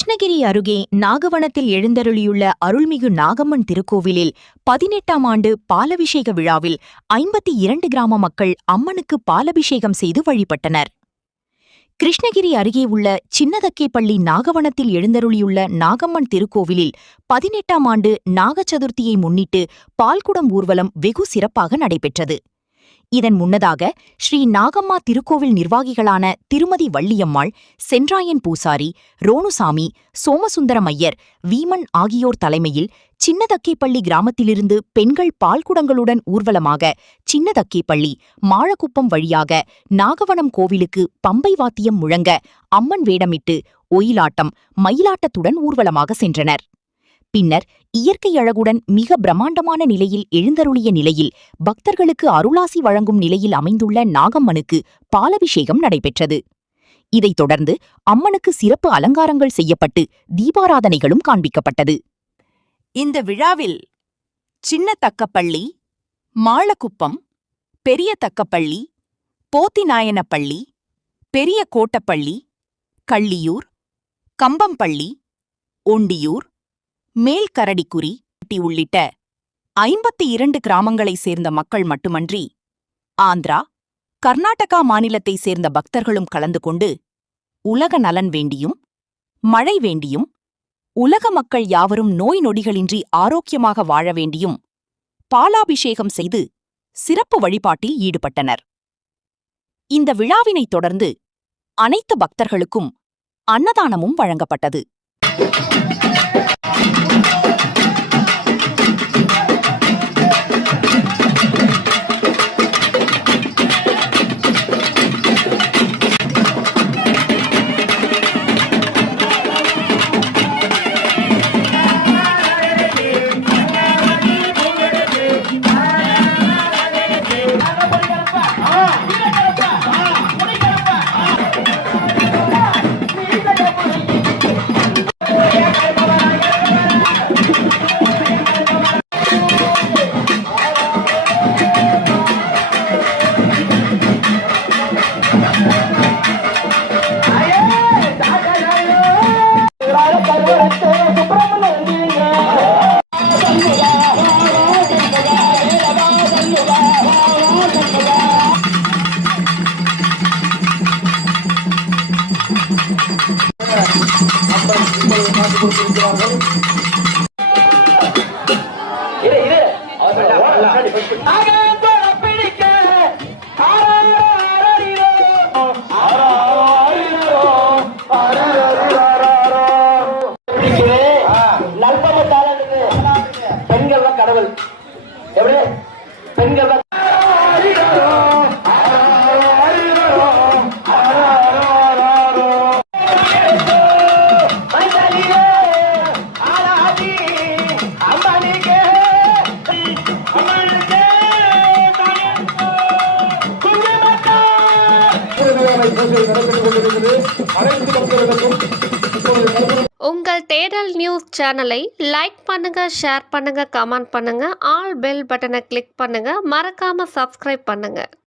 கிருஷ்ணகிரி அருகே நாகவனத்தில் எழுந்தருளியுள்ள அருள்மிகு நாகம்மன் திருக்கோவிலில் 18ஆம் ஆண்டு பாலபிஷேக விழாவில் 52 கிராம மக்கள் அம்மனுக்கு பாலபிஷேகம் செய்து வழிபட்டனர். கிருஷ்ணகிரி அருகே உள்ள சின்னதக்கேப்பள்ளி நாகவனத்தில் எழுந்தருளியுள்ள நாகம்மன் திருக்கோவிலில் 18ஆம் ஆண்டு நாக சதுர்த்தியை முன்னிட்டு பால்குடம் ஊர்வலம் வெகு சிறப்பாக நடைபெற்றது. இதன் முன்னதாக ஸ்ரீ நாகம்மா திருக்கோவில் நிர்வாகிகளான திருமதி வள்ளியம்மாள், சென்றாயன் பூசாரி, ரோணுசாமி, சோமசுந்தரம் ஐயர், வீமன் ஆகியோர் தலைமையில் சின்னதக்கேப்பள்ளி கிராமத்திலிருந்து பெண்கள் பால்குடங்களுடன் ஊர்வலமாக சின்னதக்கேப்பள்ளி, மாழக்குப்பம் வழியாக நாகவனம் கோவிலுக்கு பம்பை வாத்தியம் முழங்க அம்மன் வேடமிட்டு ஒயிலாட்டம், மயிலாட்டத்துடன் ஊர்வலமாக சென்றனர். பின்னர் இயற்கை அழகுடன் மிக பிரம்மாண்டமான நிலையில் எழுந்தருளிய நிலையில் பக்தர்களுக்கு அருளாசி வழங்கும் நிலையில் அமைந்துள்ள நாகம்மனுக்கு பாலபிஷேகம் நடைபெற்றது. இதைத் தொடர்ந்து அம்மனுக்கு சிறப்பு அலங்காரங்கள் செய்யப்பட்டு தீபாராதனைகளும் காண்பிக்கப்பட்டது. இந்த விழாவில் சின்ன தக்கப்பள்ளி, மாழக்குப்பம், பெரிய தக்கப்பள்ளி, போத்திநாயனப்பள்ளி, பெரிய கோட்டப்பள்ளி, கள்ளியூர், கம்பம்பள்ளி, ஒண்டியூர், மேல்கரடிக்குறி உள்ளிட்ட 52 கிராமங்களைச் சேர்ந்த மக்கள் மட்டுமன்றி ஆந்திரா, கர்நாடகா மாநிலத்தைச் சேர்ந்த பக்தர்களும் கலந்து கொண்டு உலக நலன் வேண்டியும், மழை வேண்டியும், உலக மக்கள் யாவரும் நோய் நொடிகளின்றி ஆரோக்கியமாக வாழ வேண்டியும் பாலாபிஷேகம் செய்து சிறப்பு வழிபாட்டில் ஈடுபட்டனர். இந்த விழாவினைத் தொடர்ந்து அனைத்து பக்தர்களுக்கும் அன்னதானமும் வழங்கப்பட்டது. பெண்கள் கடவுள் எப்படி பெண்கள் உங்கள் தேடல் நியூஸ் சேனலை லைக் பண்ணுங்க, ஷேர் பண்ணுங்க, கமெண்ட் பண்ணுங்க, ஆல் பெல் பட்டனை கிளிக் பண்ணுங்க, மறக்காம சப்ஸ்கிரைப் பண்ணுங்க.